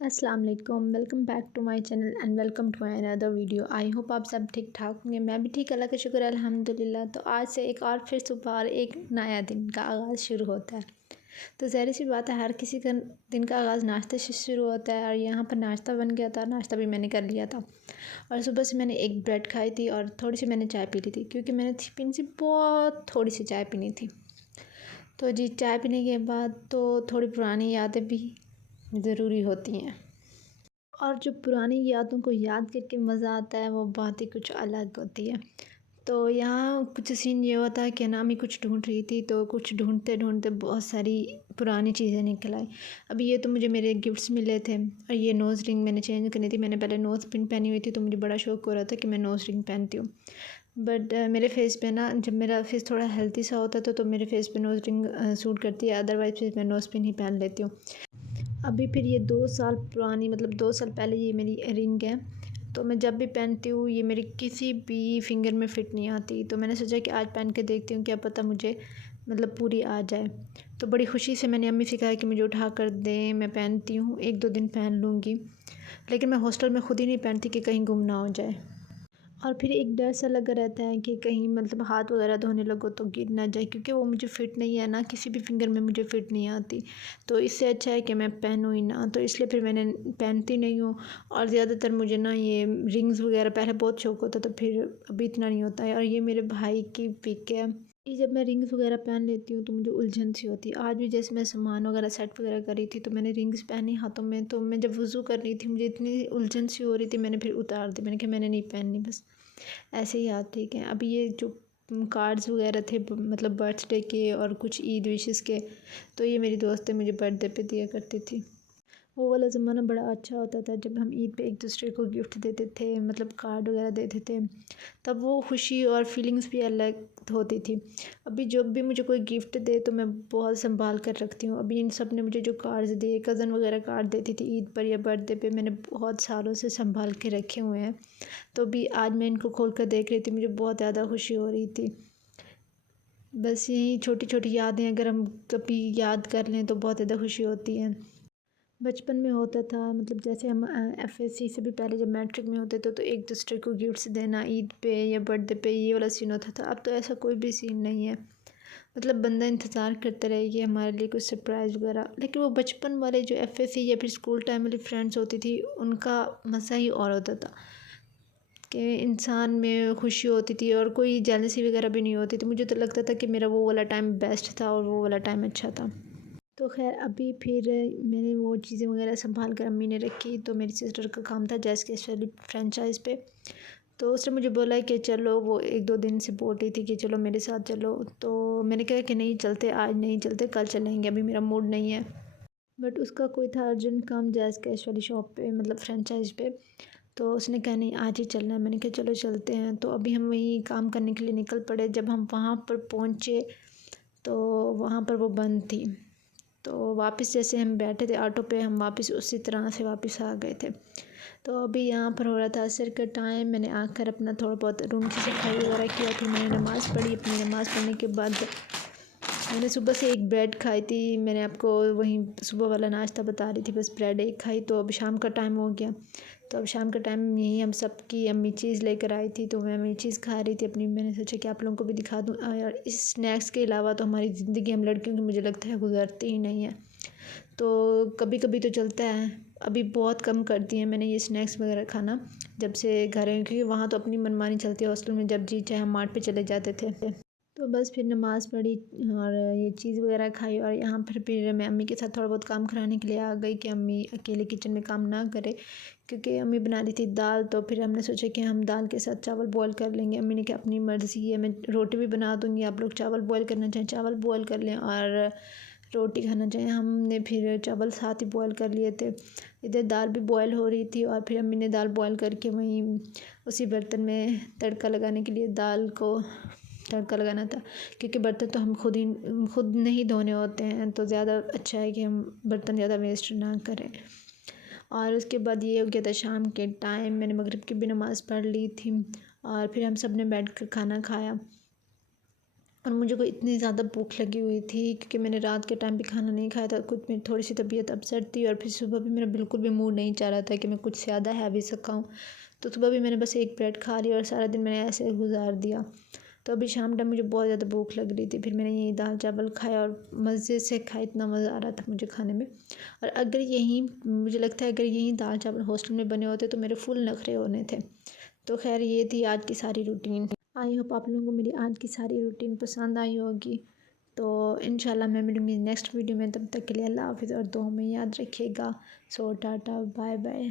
अस्सलाम वालेकुम, welcome back to my channel and welcome to my another video. I hope आप सब ठीक ठाक होंगे। मैं भी ठीक, अल्लाह का शुक्र है, अल्हम्दुलिल्लाह। तो आज से एक और फिर सुबह और एक नया दिन का आगाज़ शुरू होता है। तो ज़ाहिर सी बात है, हर किसी का दिन का आगाज़ नाश्ते से शुरू होता है और यहाँ पर नाश्ता बन गया था। नाश्ता भी मैंने कर लिया था और सुबह से मैंने एक ब्रेड खाई थी और थोड़ी सी मैंने चाय पी ली थी, क्योंकि मैंने पीनी सी बहुत थोड़ी सी चाय पीनी थी। तो जी, चाय पीने के बाद तो थोड़ी पुरानी यादें भी ज़रूरी होती हैं और जो पुरानी यादों को याद करके मज़ा आता है वो बात ही कुछ अलग होती है। तो यहाँ कुछ सीन ये हुआ था कि ना, मैं कुछ ढूँढ रही थी, तो कुछ ढूँढते-ढूँढते बहुत सारी पुरानी चीज़ें निकल आई। अभी ये तो मुझे मेरे गिफ्ट्स मिले थे और ये नोज़ रिंग मैंने चेंज करनी थी। मैंने पहले नोज़ पिन पहनी हुई थी, तो मुझे बड़ा शौक हो रहा था कि मैं नोज़ रिंग पहनती हूँ। बट मेरे फेस पे ना, जब मेरा फेस थोड़ा हेल्दी सा होता था तो मेरे फेस पे नोज़ रिंग सूट करती है, अदरवाइज़ फिर मैं नोज़ पिन ही पहन लेती हूँ। अभी फिर ये 2 साल पुरानी, मतलब 2 साल पहले ये मेरी रिंग है। तो मैं जब भी पहनती हूँ ये मेरी किसी भी फिंगर में फ़िट नहीं आती। तो मैंने सोचा कि आज पहन के देखती हूँ, क्या पता मुझे मतलब पूरी आ जाए। तो बड़ी खुशी से मैंने अम्मी से कहा कि मुझे उठा कर दें, मैं पहनती हूँ, 1-2 दिन पहन लूँगी। लेकिन मैं हॉस्टल में खुद ही नहीं पहनती कि कहीं गुम ना हो जाए। और फिर एक डर सा लगा रहता है कि कहीं मतलब हाथ वगैरह धोने लगो तो गिर ना जाए, क्योंकि वो मुझे फ़िट नहीं है ना, किसी भी फिंगर में मुझे फ़िट नहीं आती। तो इससे अच्छा है कि मैं पहनूँ ही ना, तो इसलिए फिर मैंने पहनती नहीं हूँ। और ज़्यादातर मुझे ना ये रिंग्स वगैरह पहले बहुत शौक होता था, फिर अभी इतना नहीं होता है। और ये मेरे भाई की पिक है। ये जब मैं रिंग्स वगैरह पहन लेती हूँ तो मुझे उलझन सी होती है। आज भी जैसे मैं सामान वगैरह सेट वगैरह कर रही थी, तो मैंने रिंग्स पहनी हाथों में, तो मैं जब वज़ू कर रही थी मुझे इतनी उलझन सी हो रही थी, मैंने फिर उतार दी। मैंने कहा मैंने नहीं पहननी, बस ऐसे ही याद ठीक है। अभी ये जो कार्ड्स वगैरह थे, मतलब बर्थडे के और कुछ ईद विशेस के, तो ये मेरी दोस्तें मुझे बर्थडे पे दिया करती थी। वो वाला ज़माना बड़ा अच्छा होता था, जब हम ईद पे एक दूसरे को गिफ्ट देते थे, मतलब कार्ड वगैरह देते थे, तब वो खुशी और फीलिंग्स भी अलग होती थी। अभी जब भी मुझे कोई गिफ्ट दे तो मैं बहुत संभाल कर रखती हूँ। अभी इन सब ने मुझे जो कार्ड्स दिए, कज़न वगैरह कार्ड देती थी ईद पर या बर्थडे पे, मैंने बहुत सालों से संभाल के रखे हुए हैं। तो भी आज मैं इनको खोल कर देख रही थी, मुझे बहुत ज़्यादा खुशी हो रही थी। बस यही छोटी-छोटी यादें अगर हम कभी याद कर लें तो बहुत ज़्यादा खुशी होती है। बचपन में होता था, मतलब जैसे हम एफएससी से भी पहले जब मैट्रिक में होते थे तो एक दूसरे को गिफ्ट्स देना ईद पे या बर्थडे पे, ये वाला सीन होता था। अब तो ऐसा कोई भी सीन नहीं है। मतलब बंदा इंतज़ार करता रहे कि हमारे लिए कुछ सरप्राइज़ वगैरह। लेकिन वो बचपन वाले जो एफएससी या फिर स्कूल टाइम वाली फ्रेंड्स होती थी, उनका मज़ा ही और होता था कि इंसान में खुशी होती थी और कोई जेलसी वगैरह भी नहीं होती थी। मुझे तो लगता था कि मेरा वो वाला टाइम बेस्ट था और वो वाला टाइम अच्छा था। तो ख़ैर अभी फिर मैंने वो चीज़ें वगैरह सँभाल कर अम्मी ने रखी। तो मेरी सिस्टर का काम था जैस केस वाली फ्रेंचाइज़ पे। तो उसने मुझे बोला कि चलो, वो 1-2 दिन से बोल रही थी कि चलो मेरे साथ चलो। तो मैंने कहा कि नहीं चलते, आज नहीं चलते, कल चलेंगे, अभी मेरा मूड नहीं है। बट उसका कोई था अर्जेंट काम जैस कैश वाली शॉप पे, मतलब फ्रेंचाइज़ पे। तो उसने कहा नहीं आज ही चलना है। मैंने कहा चलो चलते हैं। तो अभी हम वहीं काम करने के लिए निकल पड़े। जब हम वहाँ पर पहुँचे तो वहाँ पर वो बंद थी। तो वापस जैसे हम बैठे थे ऑटो पे, हम वापस उसी तरह से वापस आ गए थे। तो अभी यहाँ पर हो रहा था असर का टाइम। मैंने आकर अपना थोड़ा बहुत रूम की सफाई वगैरह किया, फिर मैंने नमाज़ पढ़ी। अपनी नमाज़ पढ़ने के बाद मैंने सुबह से एक ब्रेड खाई थी। मैंने आपको वहीं सुबह वाला नाश्ता बता रही थी, बस ब्रेड एक खाई। तो अब शाम का टाइम हो गया। तो अब शाम का टाइम यहीं हम सब की अम्मी चीज़ लेकर आई थी, तो मैं अम्मी चीज़ खा रही थी अपनी। मैंने सोचा कि आप लोगों को भी दिखा दूँ। यार, इस स्नैक्स के अलावा तो हमारी ज़िंदगी हम लड़कियों की मुझे लगता है गुजरती ही नहीं है। तो कभी कभी तो चलता है। अभी बहुत कम कर दिए मैंने ये स्नैक्स वगैरह खाना, जब से घर है, क्योंकि वहाँ तो अपनी मनमानी चलती है। हॉस्टल में जब जी चाहे हम मार्ट पे चले जाते थे। तो बस फिर नमाज़ पढ़ी और ये चीज़ वगैरह खाई और यहाँ फिर मैं अम्मी के साथ थोड़ा बहुत काम कराने के लिए आ गई कि अम्मी अकेले किचन में काम ना करे, क्योंकि अम्मी बना रही थी दाल। तो फिर हमने सोचा कि हम दाल के साथ चावल बॉयल कर लेंगे। अम्मी ने कहा अपनी मर्ज़ी है, मैं रोटी भी बना दूँगी, आप लोग चावल बॉयल करना चाहें चावल बॉयल कर लें और रोटी खाना चाहें। हमने फिर चावल साथ ही बॉयल कर लिए थे। इधर दाल भी बॉयल हो रही थी और फिर अम्मी ने दाल बॉयल करके वहीं उसी बर्तन में तड़का लगाने के लिए दाल को तड़का लगाना था, क्योंकि बर्तन तो हम खुद नहीं धोने होते हैं। तो ज़्यादा अच्छा है कि हम बर्तन ज़्यादा वेस्ट ना करें। और उसके बाद ये हो गया था शाम के टाइम। मैंने मगरिब की भी नमाज़ पढ़ ली थी और फिर हम सब ने बैठ कर खाना खाया। और मुझे को इतनी ज़्यादा भूख लगी हुई थी क्योंकि मैंने रात के टाइम भी खाना नहीं खाया था। खुद में थोड़ी सी तबीयत अपसेट थी और फिर सुबह भी मेरा बिल्कुल भी मूड नहीं चाह रहा था कि मैं कुछ ज़्यादा हैवी सा खाऊं। तो सुबह भी मैंने बस एक ब्रेड खा लिया और सारा दिन मैंने ऐसे गुजार दिया। तो अभी शाम टाइम मुझे बहुत ज़्यादा भूख लग रही थी, फिर मैंने यही दाल चावल खाया और मज़े से खाया, इतना मज़ा आ रहा था मुझे खाने में। और अगर यहीं मुझे लगता है अगर यहीं दाल चावल हॉस्टल में बने होते तो मेरे फुल नखरे होने थे। तो खैर ये थी आज की सारी रूटीन। आई होप आप लोगों को मेरी आज की सारी रूटीन पसंद आई होगी। तो इंशाल्लाह मैं मिलूँगी नेक्स्ट वीडियो में, तब तक के लिए अल्लाह हाफ़िज़ और दुआ में याद रखिएगा। सो टाटा बाय बाय।